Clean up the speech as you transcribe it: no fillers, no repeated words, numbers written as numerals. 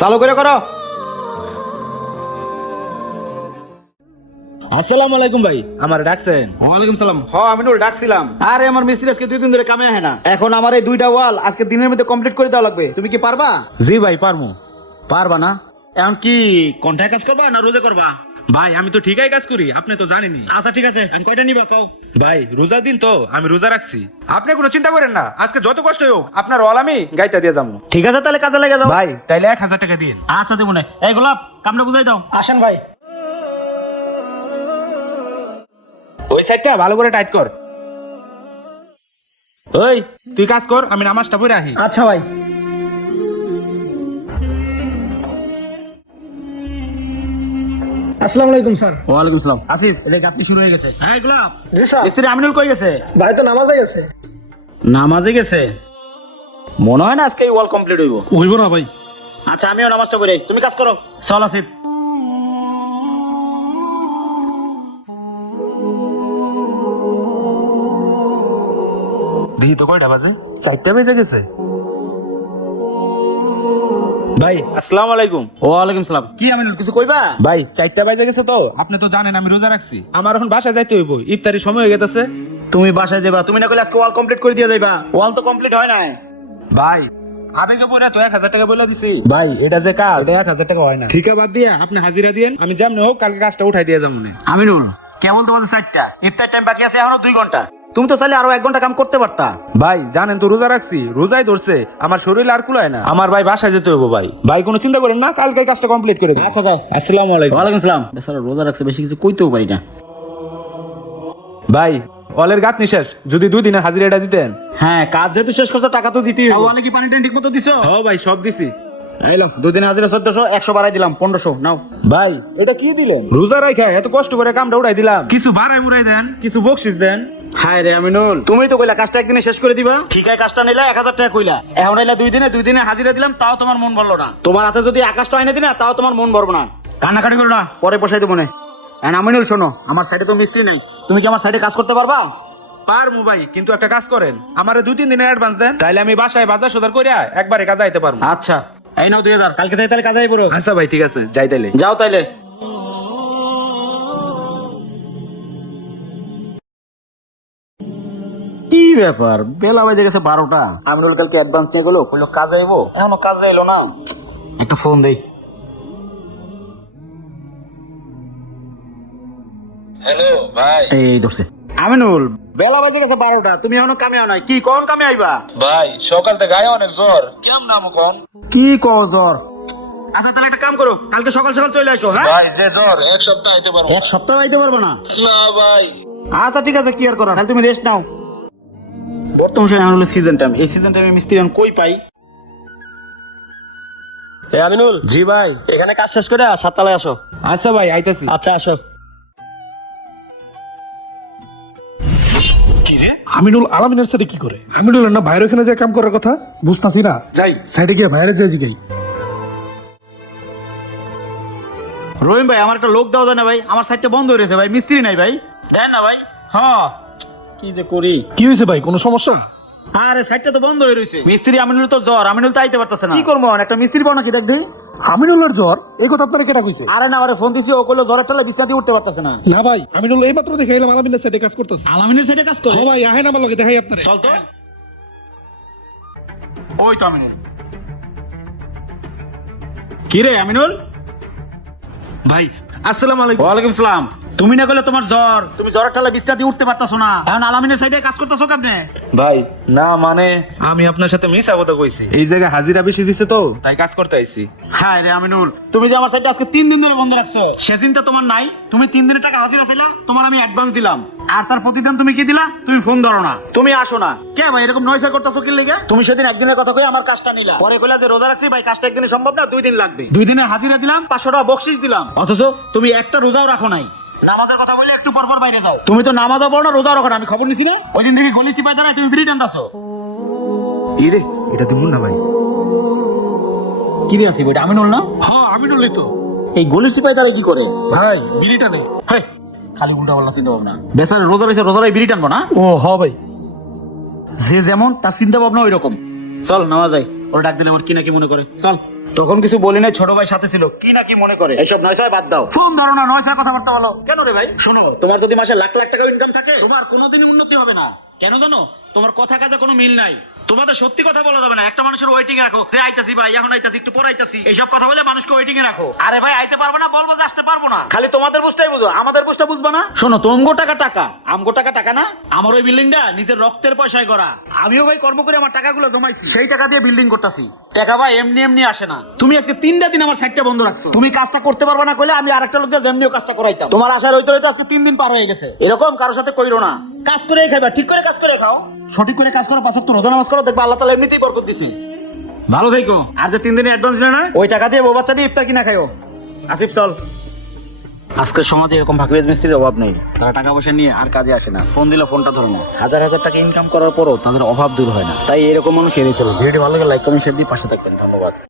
চালু করে করো। আসসালামু আলাইকুম ভাই, আমার ডাকছেন? ওয়ালাইকুম সালাম। আমিনুল ডাকছিলাম। আরে আমার মিস্ত্রি আজকে 2 দিন ধরে কামে আসে না। এখন আমার এই 2টা ওয়াল আজকে দিনের মধ্যে কমপ্লিট করে দেওয়া লাগবে। তুমি কি পারবা? জি ভাই পারমু। পারবা না? এখন কি কন্ট্রাক্ট কাজ করবা না রোজে করবা? ভাই আমি তো ঠিকই কাজ করি, আপনি তো জানেনই। আচ্ছা ঠিক আছে, আমি কয়টা নিবা কও? ভাই রোজার দিন তো আমি রোজা রাখছি, আপনি কোনো চিন্তা করেন না, আজকে যত কষ্ট হোক আপনার ওয়াল আমি গাইতে দিয়ে যাবো। ঠিক আছে তাহলে কাজে লেগে যাও। ভাই তাইলে 1000 টাকা দিন। আচ্ছা দেবো না। এই গোলাপ কামটা বুঝাই দাও। আসেন ভাই। ওই সাইডটা ভালো করে টাইট কর। ওই তুই কাজ কর, আমি নামাজটা পড়ে আহি। আচ্ছা ভাই। আসসালামু আলাইকুম স্যার। ওয়ালাইকুম সালাম। আসিফ, এই যে গাঁথনি শুরু হয়ে গেছে। হ্যাঁ গোলাপ। জি স্যার। মিস্ত্রি আমিনুল কই গেছে? ভাই তো নামাজে গেছে। নামাজে গেছে? মনে হয় না আজকে এই ওয়াল কমপ্লিট হইব। হইব না ভাই। আচ্ছা আমিও নামাজটা করি, তুমি কাজ করো। চল আসিফ। দেখি তো কয়টা বাজে? 4টা বেজে গেছে। ভাই আসসালামু আলাইকুম। ওয়ালাইকুম সালাম। কি আমিনুল কিছু কইবা? ভাই 4টা বেজে গেছে তো, আপনি তো জানেন আমি রোজা রাখছি, আমার এখন বাসায় যাইতে হইব, ইফতারি সময় হয়ে গেছে। তুমি বাসায় যাবা, তুমি না কইলে আজকে ওয়াল কমপ্লিট করে দিয়ে যাইবা। ওয়াল তো কমপ্লিট হয় না। ভাই আবেগে পড়ে তো 1000 টাকা বলে দিছি। ভাই এটা যে কাজ, এটা 1000 টাকা হয় না। ঠিকা বাদ দিয়া আপনি হাজিরা দিয়েন, আমি যেমন হোক কালকে কাজটা উঠাই দিয়ে যাবো না। আমিনুল কেবল তোমাদের 4টা, ইফতার টাইম বাকি আছে এখনো 2 ঘন্টা। তুমি তো চাইলে আরো 1 ঘন্টা কাম করতে পারতা। ভাই জানেন তো রোজা রাখছি, রোজাই ধরছে, আমার শরীর আর কুলায় না, আমার ভাই বাসায় যেতে হইব। ভাই ভাই কোনো চিন্তা করেন না, কালকে কাজটা কমপ্লিট করে দেব। আচ্ছা যাও। আসসালামু আলাইকুম। ওয়ালাইকুম সালাম। বেচারা রোজা রাখছে, বেশি কিছু কইতেও পারি না। ভাই অলের গাঁথনি শেষ, যদি 2 দিনের হাজিরাটা দিতেন। হ্যাঁ কাজ যেহেতু শেষ করছো টাকা তো দিতেই হবে। ওয়ালে কি পানি টানি ঠিক মতো দিছো? হ্যাঁ ভাই সব দিছি। আইলো 2 দিনের হাজিরা 1400, 100 বাড়াই দিলাম 1500 নাও। ভাই এটা কি দিলেন? রোজা রাখা এত কষ্ট করে কামটা উঠাই দিলাম, কিছু বাড়াই উড়াই দেন, কিছু বকশিস দেন। হায় রে আমিনুল, তুমি তো কইলা কাজটা একদিনে শেষ করে দিবা। ঠিক আছে কাজটা নিলা 1000 টাকা কইলা, এখন আইলা 2 দিনে হাজিরা দিলাম, তাও তোমার মন ভরলো না। তোমার হাতে যদি আকাশটা আইনে দিনা তাও তোমার মন ভরবো না। কান্নাকাটি করো না, পরে বসাই দেবো না। আমিনুল শোনো, আমার সাইডে তো মিস্ত্রি নাই, তুমি কি আমার সাইডে কাজ করতে পারবা? পারমু ভাই, কিন্তু একটা কাজ করেন, আমারে 2-3 দিনের অ্যাডভান্স দেন, তাইলে আমি বাসায় বাজার সদার করিয়া একবারে কাজে আইতে পারবো। আচ্ছা এই নাও 2000, কালকে থেকে তাহলে কাজে আইবো। আচ্ছা ভাই ঠিক আছে, যাই তাইলে। যাও তাইলে। কি ব্যাপার, বেলা বাজে গেছে 12টা। আমিনুল কালকে অ্যাডভান্স নিয়ে গেলো, কইলো কাজে আইবো, এখনো কাজে এলো না। একটা ফোন দেই। হ্যালো ভাই। এই ধরছে। আমিনুল বেলা বাজে গেছে 12টা, তুমি এখনো কামে আও নাই, কি কোন কামে আইবা? ভাই সকাল থেকে গায়ে অনেক জ্বর, কেমন নাম কোন? কি কও জ্বর? আচ্ছা তাহলে একটা কাম করো, কালকে সকাল সকাল চলে আসো। হ্যাঁ ভাই যে জ্বর 1 সপ্তাহ আইতে পারবো। 1 সপ্তাহ আইতে পারবে না? না ভাই। আচ্ছা ঠিক আছে, কি আর করার, তাহলে তুমি রেস্ট নাও। বর্তমান সময় এখন হলো সিজন টাইম, এই সিজন টাইমে মিস্ত্রি এখন কই পাই? এ আমিনুল, জি ভাই। এখানে কাজ শেষ করে 7 তলায় আসো। আচ্ছা ভাই আইতাছি। আচ্ছা আসো। কি রে, আমিনুল আলামিনের সাথে কি করে? আমিনুলের না ভাইয়ের ওখানে যে কাম করার কথা, বুঝতাছি না। যাই সাইডে গিয়ে ভাইয়ের যে জিগাই। রহিম ভাই আমার একটা লোক দেওয়া যায় না ভাই, আমার সাইডটা বন্ধ হয়ে গেছে ভাই, মিস্ত্রি নাই ভাই, দেন না ভাই। হ্যাঁ কি যে করি। কি হয়েছে ভাই, কোনো সমস্যা? আরে সাইডটা তো বন্ধ হয়ে রয়েছে, মিস্ত্রি আমিনুল তো জ্বর, আমিনুল তো আইতে পারতেছে না। কি করবো, একটা মিস্ত্রি পাও নাকি দেখ দেখি। আমিনুলের জ্বর, এই কথা আপনারা কেটা কইছে? আরে না, আরে ফোন দিছি, ও কইলো জ্বরের ঠালে বিছনা দিয়ে উঠতে পারতেছে না। না ভাই, আমিনুল এই মাত্র দেখে এলাম আলামিনের সাথে কাজ করতেছে। আলামিনের সাইডে কাজ করে? ও ভাই আহেন আমার লগে দেখাই আপনারে। চল তো। ওই তো আমিনুল। কি রে আমিনুল? ভাই আসসালামু আলাইকুম। ওয়ালাইকুম সালাম। তুমি না কইলে তোমার জ্বর, তুমি জ্বরের ঠালে বিছনা দিয়ে উঠতে পারতাছো না, এখন আলামিনের সাইডে কাজ করতেছো কেমনে? ভাই না মানে আমি আপনার সাথে মিছা কথা কইছি, এই জায়গায় হাজিরা বেশি দিছে তো তাই কাজ করতে আইছি। হায় রে আমিনুল, তুমি যে আমার সাইডে আজকে 3 দিন ধরে বন্ধ রাখছো, সে চিন্তা তোমার নাই? তুমি 3 দিনের টাকা হাজিরা ছিল, তোমার আমি অ্যাডভান্স দিলাম, আর তার প্রতিদান তুমি কি দিলা? তুমি ফোন ধরো না, তুমি আসো না। কে ভাই এরকম নয়সা করতেছো কি লিগে? তুমি সেদিন একদিনের কথা কই আমার কাজটা নিলা, পরে কইলা যে রোজা রাখছি ভাই, কাজটা একদিনে সম্ভব না, 2 দিন লাগবে। 2 দিনের হাজিরা দিলাম, 500 টাকা বকশিশ দিলাম, অথচ তুমি একটা রোজাও রাখো নাই। নামাজের কথা বলে একটু পর পর বাইরে যাও। তুমি তো নামাজও পড়ো না, রোজা রাখো না, আমি খবর নিছি না? ওই দিন থেকে গলি চিপাই দাঁড়ায় তুমি বিড়ি টানতাছো। ইরে এটা তো মুন্না ভাই। কি রে আসি বইটা আমিনুল না? হ্যাঁ আমিনুলই তো। এই গলির চিপাই দাঁড়ায় কি করে? ভাই বিড়িটা নেই। হেই, খালি উল্টা পাল্টা চিন্তা ভাবনা। বেচারা রোজা রয়েছে, রোজারাই বিড়ি টানবো না? ও হ ভাই। যে যেমন তার চিন্তা ভাবনা ওই রকম। চল নামাজ যাই। ওরা ডাক দিলে আমার কি নাকি মনে করে। চল, তখন কিছু বলি নাই, ছোট ভাই সাথে ছিল, কি নাকি মনে করে। এইসব নয় ছয় বাদ দাও, ফোন ধরো না, নয় ছয় কথাবার্তা বলো কেন রে ভাই? শোনো, তোমার যদি মাসে লাখ লাখ টাকা ইনকাম থাকে, তোমার কোনোদিনই উন্নতি হবে না। কেন জানো? তোমার কথা কাজে কোনো মিল নাই। তোমাদের সত্যি কথা বলা যাবে না। একটা মানুষের ওয়েটিং এ রাখো, যে আইতাছি ভাই, এখন আইতাছি, একটু পর আইতাছি, এইসব কথা বলে মানুষকে ওয়েটিং এ রাখো। আরে ভাই আইতে পারবো না, বলবো যে আসতে পারবো না। খালি তোমাদের বুঝটাই বুঝো, আমাদের বুঝটা বুঝবা না। শোনো, তোমগো টাকা টাকা, আমগো টাকা টাকা না। আমার ওই বিল্ডিংটা নিজের রক্তের পয়সায় করা। আমিও ভাই কর্ম করে আমার টাকাগুলো জমাইছি, সেই টাকা দিয়ে বিল্ডিং করতেছি। টাকা ভাই এমনি এমনি আসে না। তুমি আজকে 3টা দিন আমার সাইটটা বন্ধ রাখছো। তুমি কাজটা করতে পারবে না কইলে আমি আরেকটা লোক দিয়ে যেমনিও কাজটা করাইতাম। তোমার আশা রইতে রইতে আজকে 3 দিন পার হয়ে গেছে। এরকম কারোর সাথে কইরো না। কাজ করেই খাইবা, ঠিক করে কাজ করে খাও, সঠিক করে কাজ করো, 5 ওয়াক্ত রোজা নামাজ করো, দেখবা আল্লাহ তাআলা এমনিতেই বরকত দিছে। ভালো থেকো। আর যে 3 দিনের অ্যাডভান্স নেয় না, ওই টাকা দিয়ে বউ বাচ্চা দিয়ে ইফতার কিনা খাইও। আসিফ চল। আজকের সমাজে এরকম ভাগবেজ মিস্ত্রির অভাব নেই। তারা টাকা পয়সা নিয়ে আর কাজে আসে না, ফোন দিলে ফোনটা ধরে না। হাজার হাজার টাকা ইনকাম করার পরও তাদের অভাব দূর হয় না। তাই এরকম মানুষ এড়িয়ে চলো। ভিডিও ভালো লাগে লাইক কমেন্ট শেয়ার দিয়ে পাশে থাকবেন। ধন্যবাদ।